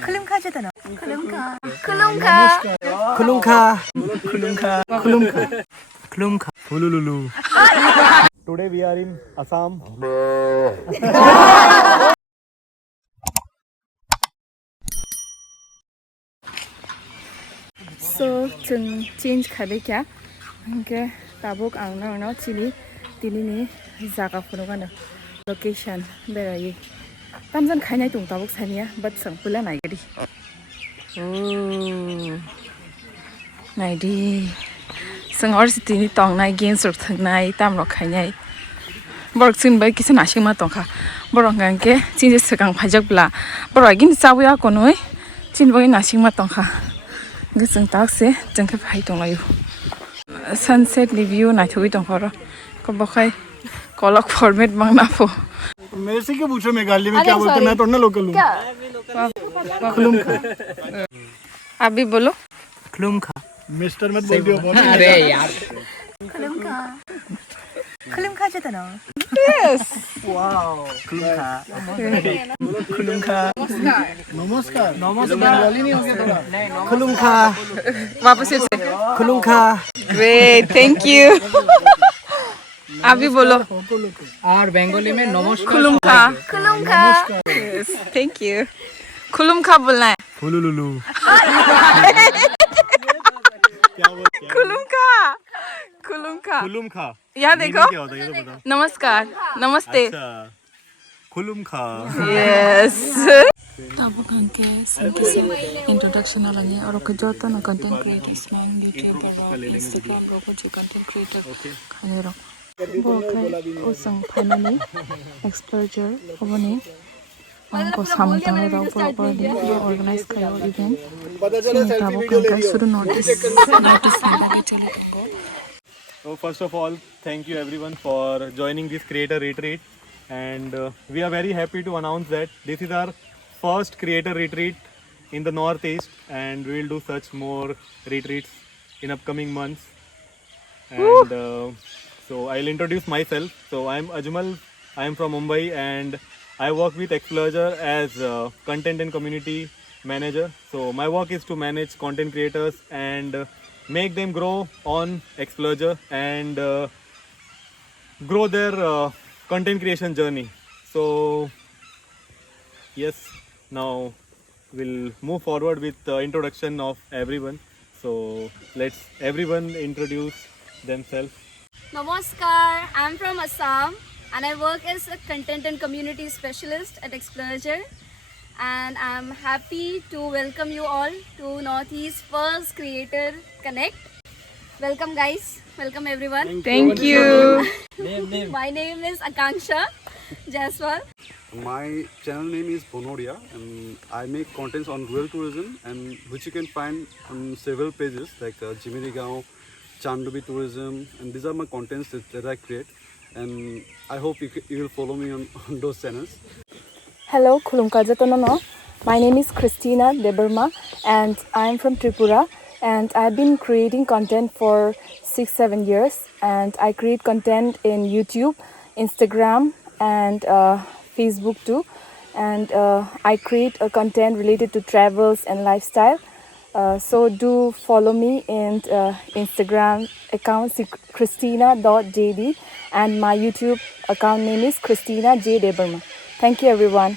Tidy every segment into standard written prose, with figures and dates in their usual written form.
클룸카 주잖아. 클룸카. 클룸카. Kulumka. Kulumka. Kulumka. Kulumka. Hulululu. Today we are in Assam. So जों change खादे क्या इनके ताबुक आंगना आंगना चिली दिल्ली ने जागा फुनो गाना location बेराये तामजन खाइनाय दं ताबुक सानिया but संपुला नायगरी नायदी जों और सिटीनि तंगनाय गेम्स रख थंगनाय तामरो खाइनाय बरक सिन बाय किसे नाशिं मा तंखा बरक गांके चिजे सगां फाजकब्ला बरक गिन चावया कोनोय चिन बाय नाशिं मा तंखा जों ताकसे जोंखे फाय दंलायो सनसेट रिव्यू नायथोय दंखरो कबखाय कलक फॉर्मेट मांगनाफो मेरे से क्यों पूछ रहे हो मेघालय में क्या बोलते हैं? मैं तो ना लोकल हूँ। Kulumka. आप भी बोलो Kulumka. मिस्टर मत बोल दियो बहुत। अरे यार. 클룸카. 클룸카 주잖아. Yes Wow. Kulumka. Kulumka. नमस्कार। Namaskar. बंगाली नहीं हो गया थोड़ा? Kulumka. वापस फिर से Kulumka. ग्रेट थैंक यू आप भी बोलो और बंगाली में नमस्कार. खुलुमखा खुलुमखा यस थैंक यू खुलुमखा बोलना है Hulululu. खुलुमखा खुलुमखा खुलुमखा। यहाँ देखो क्या होता है ये तो बताओ। नमस्कार नमस्ते अच्छा। खुलुमखा। यस ताबुक अंके संकिसे इंट्रोडक्शन अलगे और ओके जोता ना कंटेंट क्रिएटर्स ना यूट्यूबर इंस्टाग्राम लोगो जो कंटेंट क्रिएटर खाने रो बोके उसंग फाइनली एक्सप्लोजर होबने उनको सामंतने रो बरबरनि ऑर्गेनाइज करो इवेंट ताबुक अंके शुरू नोटिस लगाए चले So first of all, thank you everyone for joining this creator retreat, and we are very happy to announce that this is our first creator retreat in the Northeast, and we will do such more retreats in upcoming months. And so I'll introduce myself. So I'm Ajmal. I am from Mumbai, and I work with Explorer as content and community manager. So my work is to manage content creators and make them grow on Explorer and grow their content creation journey. So yes, now we'll move forward with the introduction of everyone. So let's everyone introduce themselves. Namaskar, I'm from Assam and I work as a content and community specialist at Explorer, and I'm happy to welcome you all to Northeast First Creator Connect. Welcome guys, welcome everyone. Thank you My name is Akanksha Jaiswal. My channel name is Bonoria, and I make contents on rural tourism, and which you can find on several pages like Jiminy Gaon, Chandobi Tourism, and these are my contents that I create, and I hope you will follow me on those channels. Hello, Khulumka Jatonono. My name is Christina Deberma and I'm from Tripura, and I've been creating content for 6-7 years, and I create content in YouTube, Instagram and Facebook too, and I create a content related to travels and lifestyle. So do follow me in Instagram account christina.jd, and my YouTube account name is Christina J Deberma. Thank you everyone.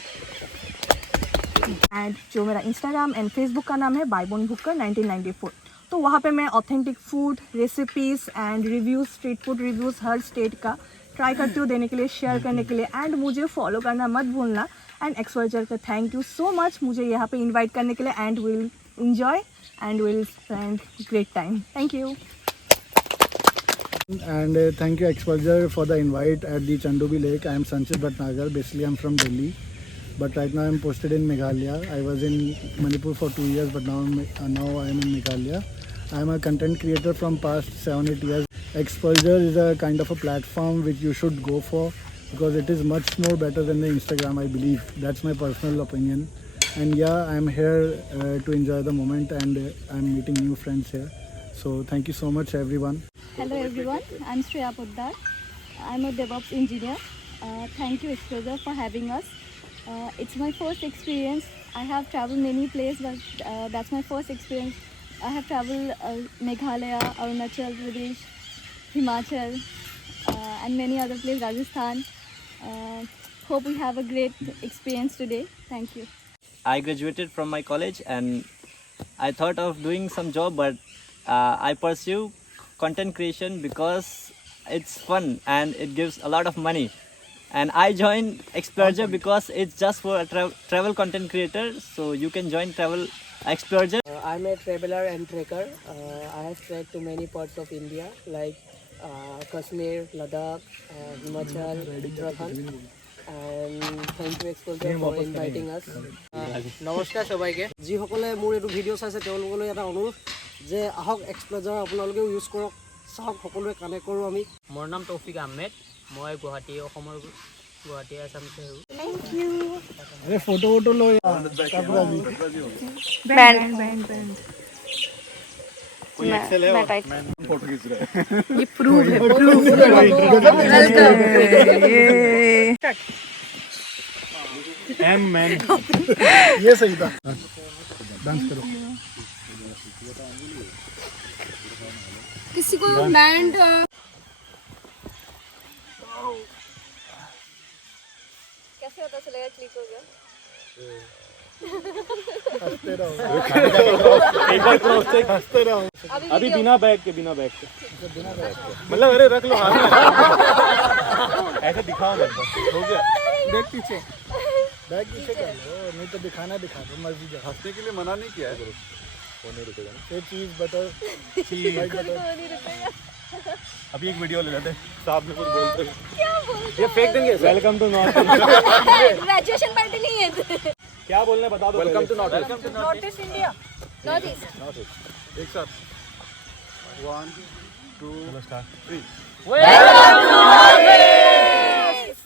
And जो मेरा Instagram and Facebook का नाम है बाइबोन भुक्कर 1994। तो वहाँ पे मैं authentic food recipes and reviews, street food reviews her state का ट्राई करती हूँ देने के लिए, शेयर करने के लिए, एंड मुझे फॉलो करना मत भूलना। एंड एक्सप्लोजर का थैंक यू सो मच मुझे यहाँ पे इनवाइट करने के लिए, and will enjoy and we'll spend great time. Thank you. And thank you Explorer for the invite at the Chandobi Lake. I am Sanchit Bhatnagar. Basically I'm from Delhi, but right now I'm posted in Meghalaya. I was in Manipur for 2 years, but now I am in Meghalaya. I am a content creator from past 7-8 years. Exposure is a kind of a platform which you should go for, because it is much more better than the Instagram, I believe. That's my personal opinion. And yeah, I'm here to enjoy the moment, and I'm meeting new friends here. So thank you so much everyone. Hello everyone, I'm Shreya Poddar. I'm a DevOps engineer. Thank you Explorer for having us. It's my first experience I have traveled many places, but that's my first experience. I have traveled Meghalaya, Arunachal Pradesh, Himachal, and many other places, Rajasthan. Hope we have a great experience today. Thank you. I graduated from my college and I thought of doing some job, but I pursue content creation because it's fun and it gives a lot of money. And I joined Explorer because it's just for a travel content creator, so you can join Travel Explorer. I'm a traveler and trekker. I have trekked to many parts of India like Kashmir, Ladakh, Himachal, Uttarakhand. And thank you Explorer for inviting us. নমস্কাৰ সবাইকে যিসকলে মোৰ এইটো ভিডিঅ' চাইছে তেওঁলোকলৈ এটা অনুৰোধ যে আহক এক্সপ্ল'জাৰ আপোনালোকেও ইউজ কৰক চাওক সকলোৱে কানেক্ট কৰোঁ আমি মোৰ নাম তৌফিক আহমেদ মই গুৱাহাটী অসমৰ গুৱাহাটী আছামতে Thank you. আৰে ফটো ফটো লৈ Band. कोई एक्सेल है और मैं फोटो खींच रहा है ये प्रूव है प्रूव एम मैन ये सही था डांस करो किसी को बैंड कैसे पता चलेगा क्लिक हो गया? एक बार क्रॉस चेक हंसते रहो अभी बिना बैग के मतलब अरे रख लो हाथ में ऐसे दिखाओ मत बस हो गया बैग पीछे कर लो नहीं तो दिखाना दिखा दो मर्जी जा हंसने के लिए मना नहीं किया है वो नहीं रुकेगा ये चीज बटर अभी एक वीडियो ले लेते हैं साहब ने कुछ बोलते ये फेंक देंगे welcome to north graduation party नहीं है क्या बोलने बता दो welcome to north north east India north east एक साथ 1 2 3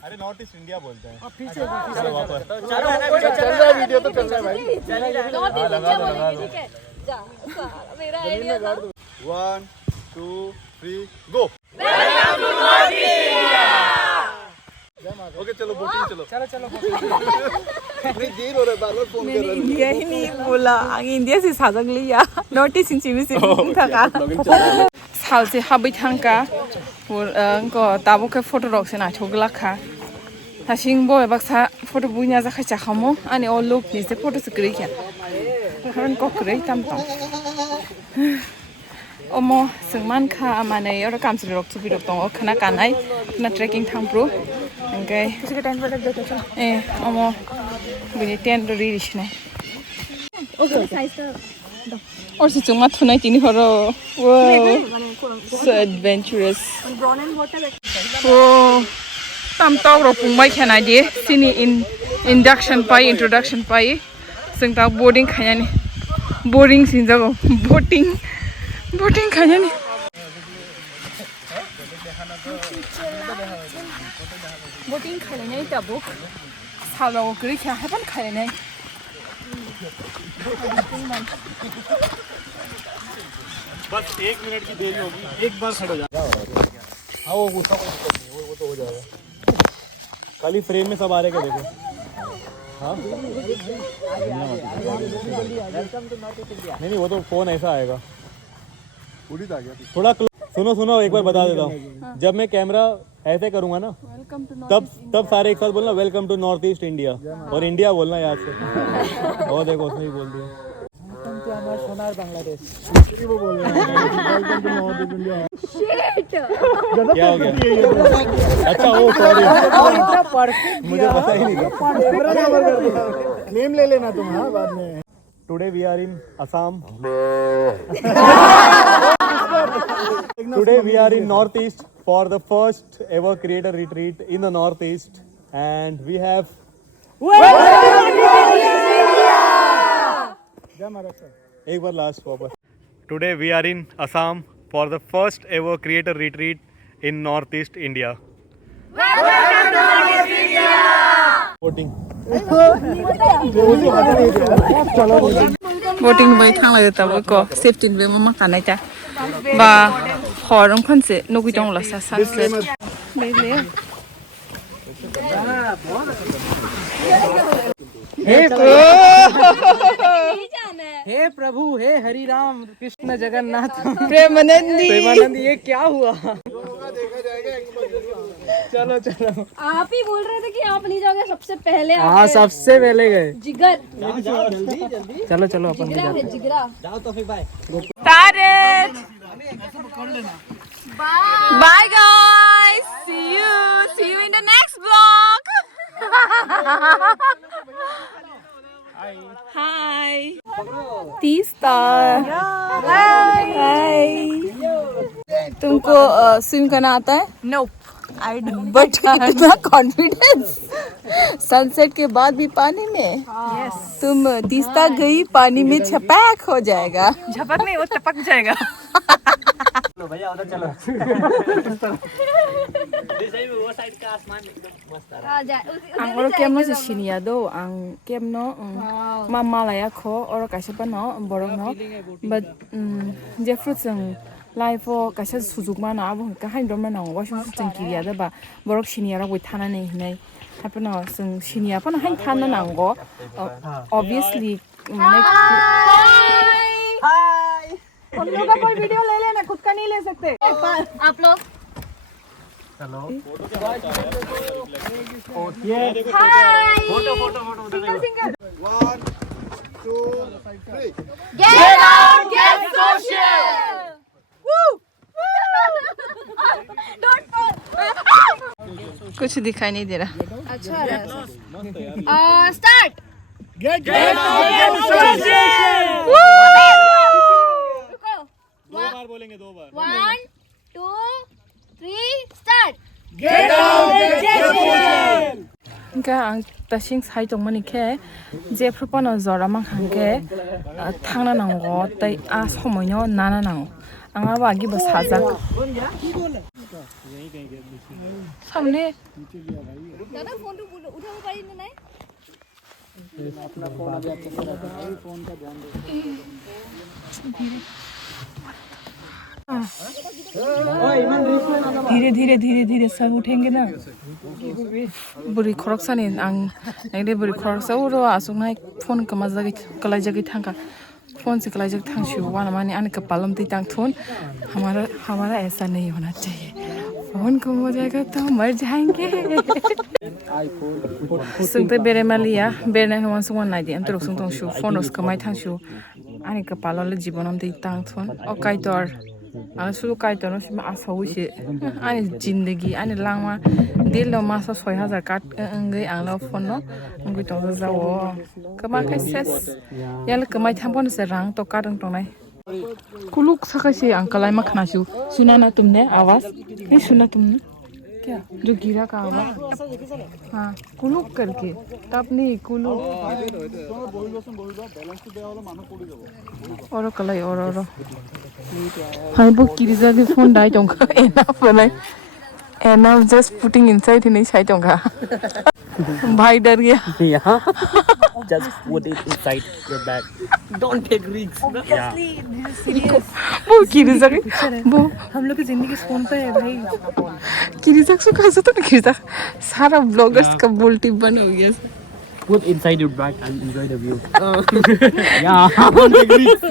अरे नॉर्थ ईस्ट इंडिया बोलते हैं पीछे चलो वापस चल रहा है वीडियो तो चल रहा है भाई नॉर्थ ईस्ट इंडिया बोलेंगे ठीक है जा मेरा आइडिया था 1 2 3 गो ओके चलो बोटिंग चलो चलो नहीं देर हो रहा है बार-बार फोन कर रहा है इंडिया ही नहीं बोला आगे इंडिया से साजन लिया नॉर्थ ईस्ट इंचिमी से था सालसे हाबै थांका को ताबो के फोटो रक्से ना ठोगलाखा हासिं बय बाक्सा फोटो बुइना जाखा चाखामो आनि अ लोक निसे फोटो सग्रै क्या कारण कक्रै तामता ओमो समान खा माने और कामसरि रक्सु बिरक दङ खना कानाय खना ट्रेकिं थांप्रो ओंखाय ए ओमो बिनि टेन्ट रिरिसनाय ओके साइज का और से चुमा थुनाय तिनि हरो वाओ so adventurous ओ ताम ताव रो पुंबाय खेनाय दि सिनि इंडक्शन पाइ इंट्रोडक्शन पाइ जों दा बोर्डिं खायानि बोरिंग सिनजागो बोटिंग खायानि बोटिंग खालायनाय दाबो सालाव गरै ख्या हाबान खालायनाय बस 1 मिनट की देरी होगी एक बार खड़े हो जा हाँ वो तो हो जाएगा खाली फ्रेम में सब आ रहे क्या देखो हाँ नहीं वो तो फोन ऐसा आएगा उड़ीद आ गया थोड़ा सुनो एक बार बता देता हूँ जब मैं कैमरा ऐसे करूँगा ना तब सारे एक साथ बोलना welcome to north east India और इंडिया बोलना याद से और देखो उसने भी बोल दिया सोनार बांग्लादेश वो बोल रहे हैं welcome to north east India क्या हो गया अच्छा ओ सॉरी इतना परफेक्ट मुझे पता ही नहीं था नेम ले लेना तुम हाँ बाद में today we are in Assam Today we are in Northeast for the first ever creator retreat in the Northeast and we have एक बार लास्ट वापस Today we are in Assam for the first ever creator retreat in Northeast India. Voting. Boating बै थांलाय ताबो को safety बे मा कानाय ता बा हरम खनसे नगि दंला सा सानसेट बेले हे प्रभु, हे हरि राम कृष्ण जगन्नाथ प्रेमानंद, ये क्या हुआ? चलो चलो, आप ही बोल रहे थे कि आप नहीं जाओगे सबसे पहले। हाँ सबसे पहले गए। जिगर चलो चलो अपन भी जिगरा जाते है, जिगरा। Bye guys. See you in the next vlog. Hi. Teesta. Hi. तुमको स्विम करना आता है? Nope, I do. बट इतना कॉन्फिडेंस सनसेट के बाद भी पानी में? Yes. तुम तीस्ता गई पानी में छपैक हो जाएगा। झपक नहीं, वो टपक जाएगा। भैया उधर चलो। वो साइड का आसमान एकदम मस्त आ रहा है। Ang oro kem no siniya do ang kem no mama la ya kho oro kaisa pa no borok no but je fruits ang life o kaisa sujug ma na abo ka hain dom na wa shu sing ki ya da ba borok siniya ra wai thana nei nei happen no sing siniya pa na hain thana na ngo obviously next उन लोगों का कोई video ले लेना, खुद का नहीं ले सकते। आप लोग hi. Photo single single. 1, 2, 3. Get out, get social. Don't fall. कुछ दिखाई नहीं दे रहा। अच्छा स्टार्ट। Get रुको। दो बार बोलेंगे, 2 बार। 1, 2, 3 start. Nga ang tashing sai tong mani khe je phupano zora mang hangke thangna nango tai a somoino nana nango anga ba gi bas hazak samne दादा phone तो उठाओ पारी ना नहीं। धीरे धीरे धीरे धीरे सब उठेंगे ना बुरी खरकसा ने आं नाइदे बुरी खरकसा उरो आसुनाय फोन कमा जगै कलाई जगै थांका फोन से कलाई जगै थांसु वाना माने आने कपालम ती तांग थोन हमारा ऐसा नहीं होना चाहिए फोन गुम हो जाएगा तो मर जाएंगे सुंते बेरे मालिया बेरना हवन सुवन नाइदे अंतर सुं तंसु फोन उस कमाय थांसु आने कपालल जीवनम ती तांग थोन अकाइतर आं सुलु काइतर न सिमा आसावसे आने जिंदगी आने लांगमा दिलो मासा 6000 काट अंगै आंलो फोन न अंगै तंग जावो कमा कैसेस याल कमाय थांबन से रां तो कादं तंनाय कुलुक सकासे अंकलाई मखनासु सुना ना तुमने आवाज नहीं सुना तुमने क्या जो गिरा का आवाज हाँ कुलुक करके तब नहीं कुलुक और कलाई और हाय वो किरिजा के फोन डाई टंका enough like enough just putting inside in his टंका भाई डर गया Yeah. Just put it inside your bag. Don't take risks. वो किरिजा के वो हम लोग की जिंदगी फोन पे है भाई। किरिजा से कैसे तो किरिजा सारा ब्लॉगर्स का बोल टिप बन हो गया Put inside your bag and enjoy the view. Yeah. Don't take risks.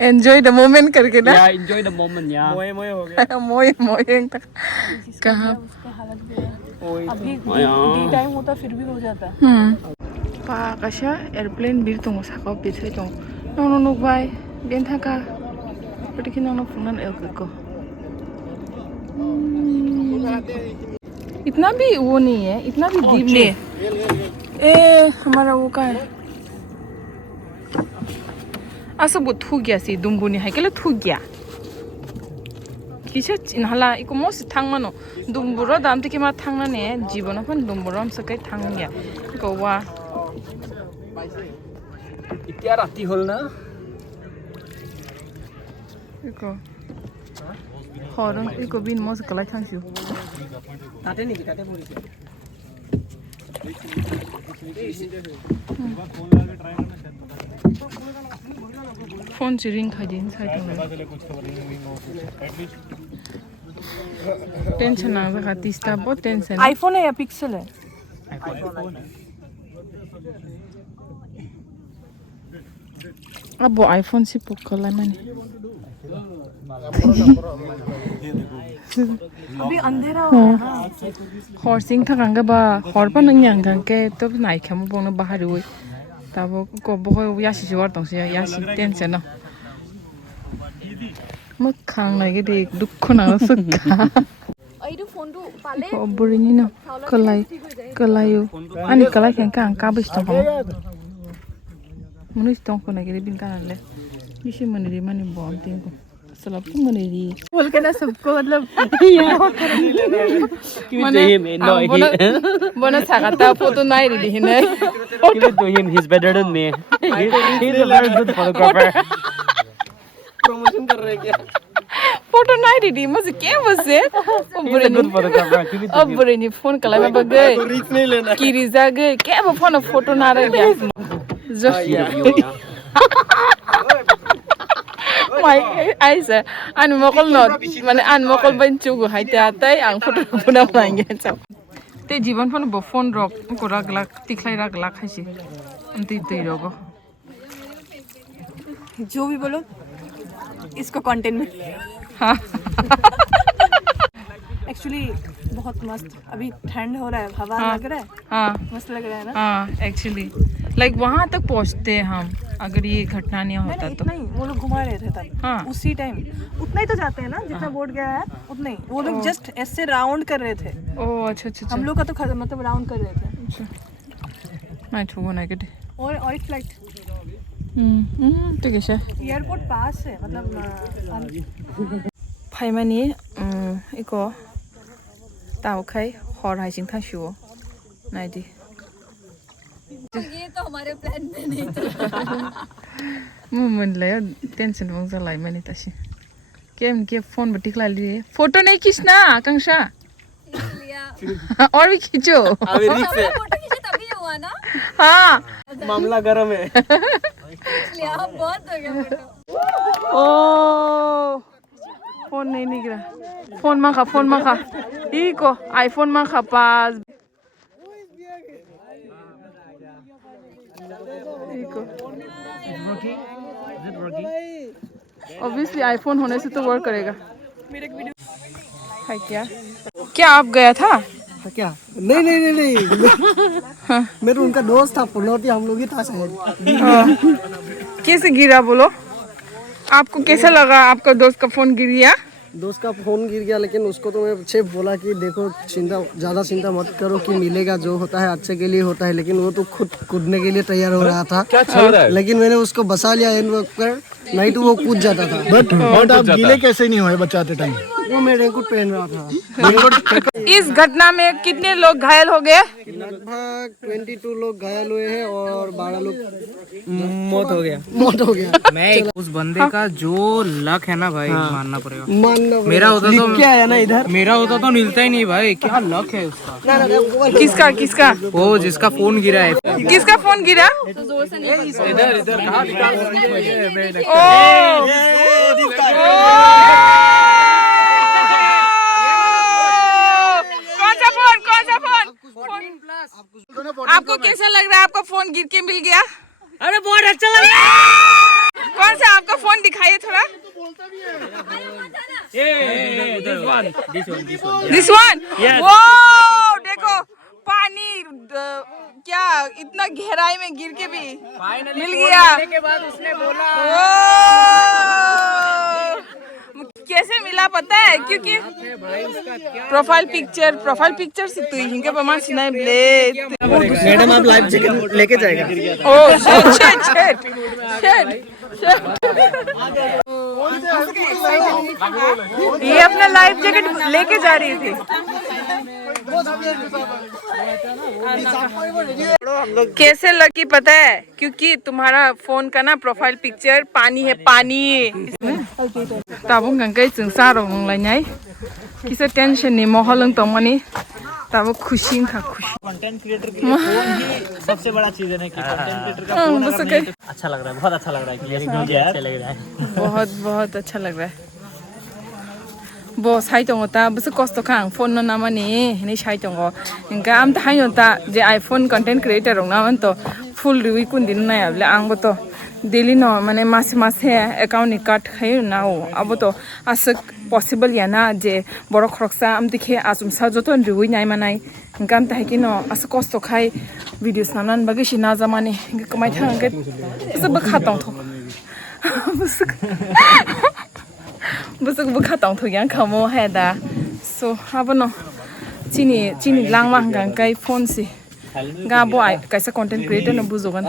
Enjoy the moment करके ना Yeah, enjoy the moment. Yeah. मोए मोए हो गया। मोए मोए कहाँ अभी डी टाइम होता फिर भी हो जाता है। पा कशा एयरप्लेन बिर दङ साखाव बिरसै दं नोंनो नुबाय बेन थाका पटिखि नोंनो फुंनान एलको इतना भी वो नहीं है इतना भी डीप नहीं है ए हमारा वो का है आसा वो थू गया सी दुम्बुनी हाइकेले थू गया किसे चिन्हाला इको मोस थांमानो दुम्बुरो दामते के मा थांना ने जीवन फन दुम्बुरो हम सकै थांग गया इको वा इतना राती होल ना इको हरन इको बिन मोस कलाई थांसु ताते नहीं ताते पूरी फोन से रिंग खाई दिन साइड में टेंशन ना रखा तीसता बहुत टेंशन आईफोन है या पिक्सल है? iPhone है। अब वो आईफोन से पुक कर लाना नहीं अभी अंधेरा हो गया ना हॉर्सिंग था कंगा बा हॉर्पा नहीं आंगा के तो नाइ खेमो बोंग बाहर हुई तब को बहुत यासी जुआर तंग से यासी टेंशन ना मत खांग लगे दे दुख ना सुखा बोरिंग ना कलायो आनी कलाई खें का अंका बिस्टों को मनुष्य तो को लगे दे बिन का ले मिशी मनेरी मनी बॉम तीन को सलाब तो मनेरी बोल के ना सबको मतलब बना सागता फोटो नाइ रेडी है ना Give it to him. He's better than me. He's a very good photographer. Promotion कर रहे हैं क्या? फोटो नाइ रेडी मुझे क्या बसे He's a good photographer. Give it to अब him. बुरे नहीं फोन कला में बगे रीच नहीं लेना। किरीजा गए क्या वो फोन फोटो ना रह गया जो माय ऐसे अनमोकल नोट माने अनमोकल बंचू को हाइते आता है आंख फोटो पुना बनाएंगे सब ते जीवन फोन बो फोन रॉक को रग लग तिखलाई रग लग खासी अंति ते रोगो जो भी बोलो इसको कंटेंट में हाँ एक्चुअली बहुत मस्त अभी ठंड हो रहा है हवा लग रहा है हाँ मस्त लग रहा है ना हाँ एक्चुअली लाइक वहाँ तक पहुँचते हैं हम अगर ये घटना नहीं होता तो इतना ही वो लोग घुमा रहे थे तब हाँ उसी टाइम उतना ही तो जाते हैं ना जितना बोट गया है उतना ही वो लोग जस्ट ऐसे राउंड कर रहे थे ओह अच्छा अच्छा हम लोग का तो मतलब राउंड कर रहे थे मैं छुबो ना के और एक फ्लाइट ठीक है एयरपोर्ट पास है मतलब फाइमानी इको तावखाई हर हाइसिंग थासियो नाइदी ये तो हमारे प्लान में नहीं था मोमेंट लायो टेंशन बंग जलाई माने तासी केम के फोन बटिक ला लिए फोटो नहीं खींचना आकांक्षा लिया और भी खींचो अभी रीच है। फोटो खींचे तभी हुआ ना हाँ मामला गर्म है। लिया बहुत हो गया फोटो ओ फोन नहीं निकला फोन मा खा इको आईफोन मा खा पास इको ऑब्वियसली आईफोन होने से तो वर्क करेगा है क्या आप गया था क्या? नहीं मेरा उनका दोस्त था पुनौती हम लोग ही था शायद। कैसे गिरा बोलो आपको कैसा लगा आपका दोस्त का फोन गिर गया दोस्त का फोन गिर गया लेकिन उसको तो मैं अच्छे बोला कि देखो ज़्यादा चिंता मत करो कि मिलेगा जो होता है अच्छे के लिए होता है लेकिन वो तो खुद कूदने के लिए तैयार हो रहा था क्या चल रहा है? लेकिन मैंने उसको बचा लिया एंड कर नहीं तो वो कूद जाता था बट आप गीले कैसे नहीं हुए बचाते टाइम वो मैं रेनकोट पहन रहा था। इस घटना में कितने लोग घायल हो गए लगभग 22 लोग घायल हुए हैं और 12 लोग मौत हो गया। मैं उस बंदे का जो लक है ना भाई मानना पड़ेगा। मेरा होता तो क्या है ना इधर मेरा होता तो मिलता ही नहीं भाई क्या लक है उसका। किसका वो जिसका फोन गिरा है किसका फोन गिरा इधर कौन सा फोन आपको कैसा लग रहा है आपका फोन गिर के मिल गया अरे बहुत अच्छा लग रहा है। कौन सा आपका फोन दिखाइए थोड़ा दिस वन वो देखो पानी क्या इतना गहराई में गिर के भी मिल गया के बाद उसने बोला कैसे मिला पता है क्योंकि प्रोफाइल पिक्चर से तू हिंगे प्रमाण सुनाए ब्लेड मैडम आप लाइफ जैकेट लेके जाएगा। ओ शिट ये अपना लाइफ जैकेट लेके जा रही थी कैसे लकी पता है क्योंकि तुम्हारा फोन का ना प्रोफाइल पिक्चर पानी है पानी ताबुं गंगै जों सारं लायनाय किसे टेंशन नि महलंग तमनी ताबो खुशी था खुशी कंटेंट क्रिएटर की सबसे बड़ा चीज है ना कि कंटेंट क्रिएटर का अच्छा लग रहा है बहुत अच्छा लग रहा है बहुत अच्छा लग रहा है बो साइटोंता बस कष्ट खां फोन न नामानि नि साइटोंगो इनका आम थाइनोता जे आईफोन कंटेंट क्रिएटर रंग नामन तो फुल रिवी कुन दिन नायाबले आंबो तो daily no mane mase account ni card khayu na o abo to asuk possible ya na je boro khoroksa am dikhe asum sa joton ruwi nyai manai ngam ta ki no as cost khai videos nanan bagi shina zamani kamai thang ke sab khatang tho busuk khatang tho yang khamo ha da so abo no chini lang ma gang kai phone si ga boy kaisa content creator no buzogan